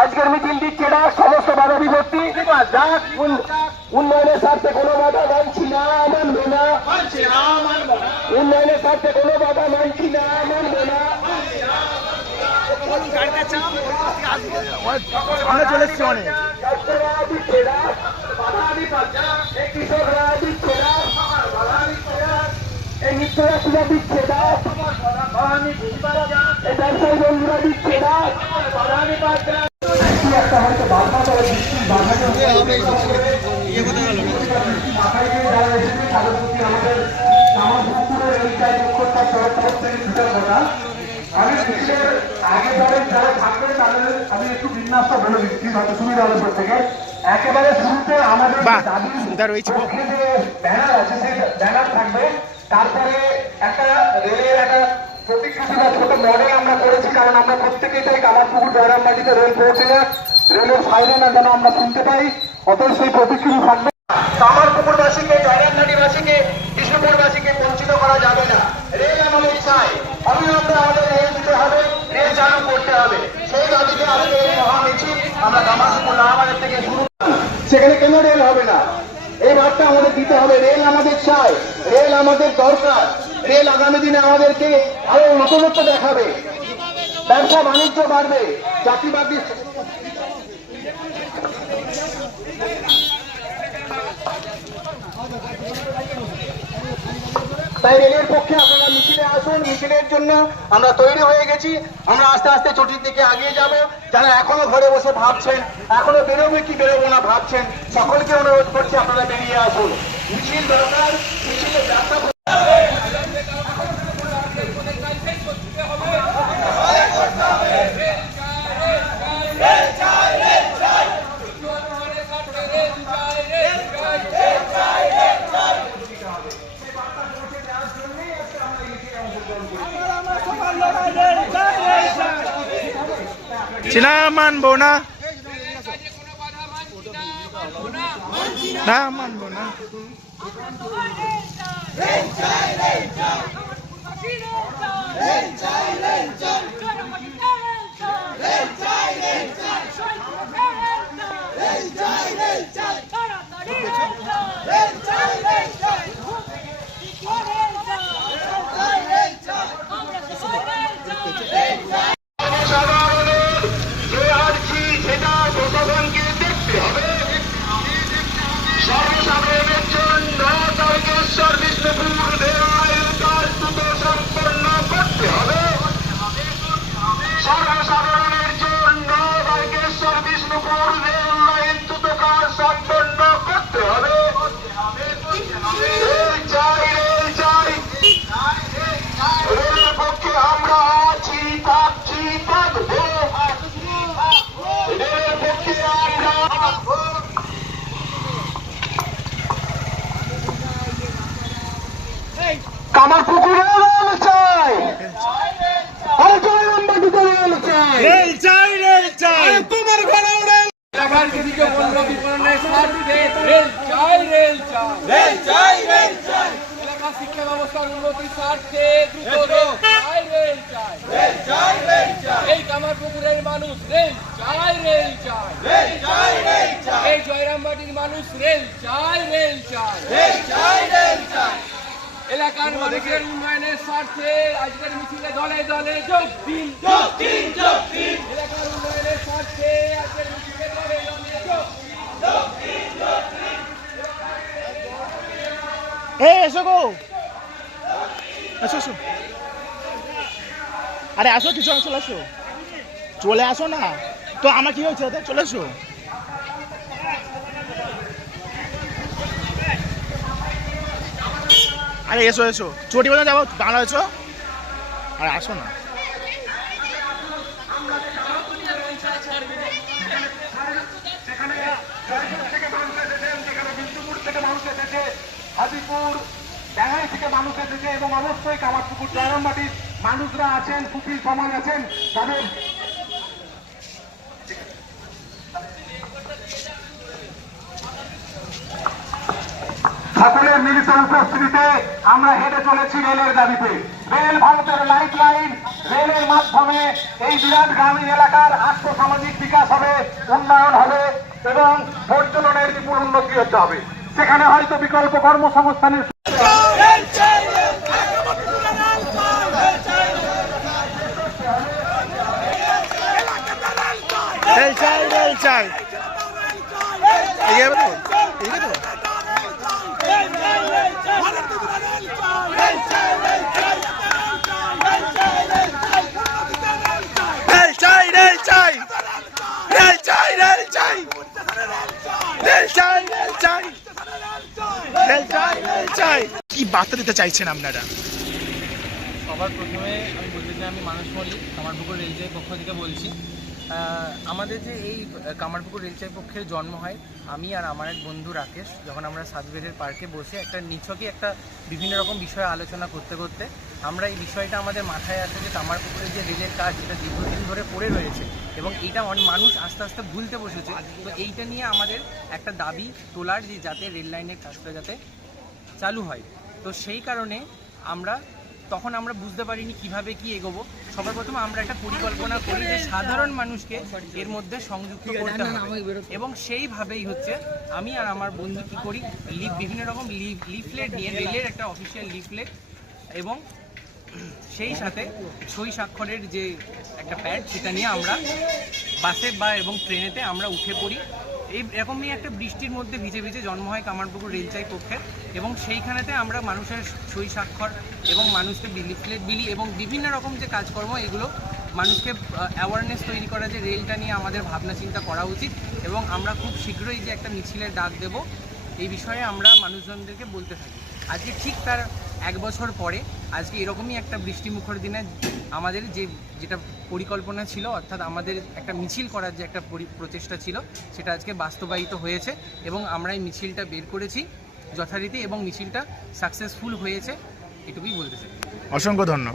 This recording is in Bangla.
আজকের মিছিল দিচ্ছে না সমস্ত বাধা বিভক্তি উন্নয়নের স্বার্থে কোন বাধা মানছি না মানবে না। উন্নয়নের স্বার্থে কোন বাধা মানছি না মানবে না। বন্ধুরা দিচ্ছে না। পরে যারা থাকবে তাদের আমি একটু বিন্যাসটা বলে দিচ্ছি হয়তো সুবিধা হবে প্রত্যেকে একেবারে শুরুতে আমাদের বাহ, দাবির সুবিধা রয়েছে। পক্ষে যে ব্যানার আছে সেই ব্যানার থাকবে। তারপরে একটা রেলের একটা প্রতিকৃতি বা ছোট মডেল আমরা করেছি কারণ আমরা প্রত্যেকেই চাই কামারপুকুর জয়রামবাটিতে রেল পৌঁছে যায় রেলের সাইরেন যেন আমরা শুনতে পাই অতএব সেই প্রতিকৃতি থাকবে। কামারপুকুরবাসীকে জয়রামবাটিবাসীকে কৃষ্ণপুরবাসীকে বঞ্চিত করা যাবে না। রেল আমাদের চাই। অবিলম্বে আমাদের রেল দিতে হবে রেল চালু করতে হবে সেই দাবিতে আজকে এই নামাবাজার থেকে শুরু সেখানে কেন রেল হবে না? এই ভাবটা আমাদের দিতে হবে। রেল আমাদের চাই। রেল আমাদের দরকার। রেল আগামী দিনে আমাদেরকে আরও নতুনত্ব দেখাবে। ব্যবসা বাণিজ্য বাড়বে। চাকরিবাকরি তাই রেলের পক্ষে আপনারা মিছিলে আসুন, মিছিলের জন্য আমরা তৈরি হয়ে গেছি। আমরা আস্তে আস্তে ছুটির দিকে আগিয়ে যাব। যারা এখনও ঘরে বসে ভাবছেন, এখনও বেরোবে কি বেরোবো না ভাবছেন, সকলকে অনুরোধ করছি আপনারা বেরিয়ে আসুন। মিছিল দরকার মিছিলে যাত্রা চীনা মানবো না। মানবো না। আমরা কামারপুকুরে রেল চাই আর জয়রামবাটিতে রেল চাই। রেল চাই রেল চাই তোমার ঘরে রেল এলাকার কৃষিকে পণ্য বিপণনের স্বার্থে রেল চাই রেল চাই। রেল চাই রেল চাই। এলাকার শিক্ষা ব্যবস্থার উন্নতির স্বার্থে দ্রুত রেল চাই রেল চাই। রেল চাই রেল চাই এই কামারপুকুরের মানুষ রেল চাই রেল চাই রেল চাই রেল চাই এই জয়রামবাটির মানুষ রেল চাই রেল চাই রেল চাই রেল চাই এলাকার মানুষের উন্নয়নের স্বার্থে আজকের মিছিলে দলে দলে যোগ দিন। যোগ দিন যোগ দিন। এলাকার উন্নয়নের স্বার্থে আজকের মিছিলে দলে দলে যোগ দিন। এই এসো গো। এসো এসো। আরে আসো কিছু চলে আসো। চলে আসো না। তো আমার কি হয়েছে তা চলে আসো আরে, এসো এসো। চটি বলে যাব। বাংলা এসো। আরে, আসো না। হাজিপুর ডাঙ্গাই থেকে মানুষ এসেছে এবং অবশ্যই কামারপুকুর জয়রামবাটির মানুষরা আছেন সুফি সমাজ আছেন, তাদের সকলের মিলিত উপস্থিতিতে আমরা হেঁটে চলেছি রেলের দাবিতে রেল ভারতের লাইফ লাইন রেলের মাধ্যমে এই বিরাট গ্রামীণ এলাকার আর্থসামাজিক বিকাশ হবে, উন্নয়ন হবে এবং পর্যটনের বিপুল উন্নতি হতে হবে। সেখানে হয়তো বিকল্প কর্মসংস্থানের চাই চাই। বার্তা দিতে চাইছেন আপনারা? সবার প্রথমে আমি বলতে চাই, আমি মানুষ মল্লিক, কামারপুকুর রেলচাই পক্ষ থেকে বলছি। আমাদের যে এই কামারপুকুর রেলচাই পক্ষের জন্ম হয়, আমি আর আমার এক বন্ধু রাকেশ, যখন আমরা সাতবেদের পার্কে বসে একটা নিছকই একটা বিভিন্ন রকম বিষয়ে আলোচনা করতে করতে, আমরা এই বিষয়টা আমাদের মাথায় আসে যে কামারপুকুরের যে রেলের কাজ এটা দীর্ঘদিন ধরে পড়ে রয়েছে এবং এইটা অনেক মানুষ আস্তে আস্তে ভুলতে বসেছে। তো এইটা নিয়ে আমাদের একটা দাবি তোলার যে যাতে রেল লাইনের কাজটা যাতে চালু হয়। তো সেই কারণে আমরা তখন আমরা বুঝতে পারিনি কীভাবে কি এগোবো। সবার প্রথমে আমরা একটা পরিকল্পনা করি যে সাধারণ মানুষকে এর মধ্যে সংযুক্ত করতে হবে। এবং সেইভাবেই হচ্ছে আমি আর আমার বন্ধু কি করি লিফ বিভিন্ন রকম লিভ লিফলেট নিয়ে রেলের একটা অফিসিয়াল লিফলেট এবং সেই সাথে সই স্বাক্ষরের যে একটা প্যাড সেটা নিয়ে আমরা বাসে বা এবং ট্রেনেতে আমরা উঠে পড়ি। এই এরকমই একটা বৃষ্টির মধ্যে ভিজে ভিজে জন্ম হয় কামারপুকুর রেলচাই পক্ষের এবং সেইখানেতে আমরা মানুষের সই স্বাক্ষর এবং মানুষকে লিফলেট বিলি এবং বিভিন্ন রকম যে কাজকর্ম, এগুলো মানুষকে অ্যাওয়ারনেস তৈরি করা যে রেলটা নিয়ে আমাদের ভাবনা চিন্তা করা উচিত এবং আমরা খুব শীঘ্রই যে একটা মিছিলের ডাক দেব, এই বিষয়ে আমরা মানুষজনদেরকে বলতে থাকি। আজকে ঠিক তার এক বছর পরে, আজকে এরকমই একটা বৃষ্টিমুখর দিনে আমাদের যে, যেটা পরিকল্পনা ছিল, অর্থাৎ আমাদের একটা মিছিল করার যে একটা পরি- প্রচেষ্টা ছিল, সেটা আজকে বাস্তবায়িত হয়েছে এবং আমরা এই মিছিলটা বের করেছি। যথারীতি এবং মিছিলটা সাকসেসফুল হয়েছে এটুকুই বলতে চাই। অসংখ্য ধন্যবাদ।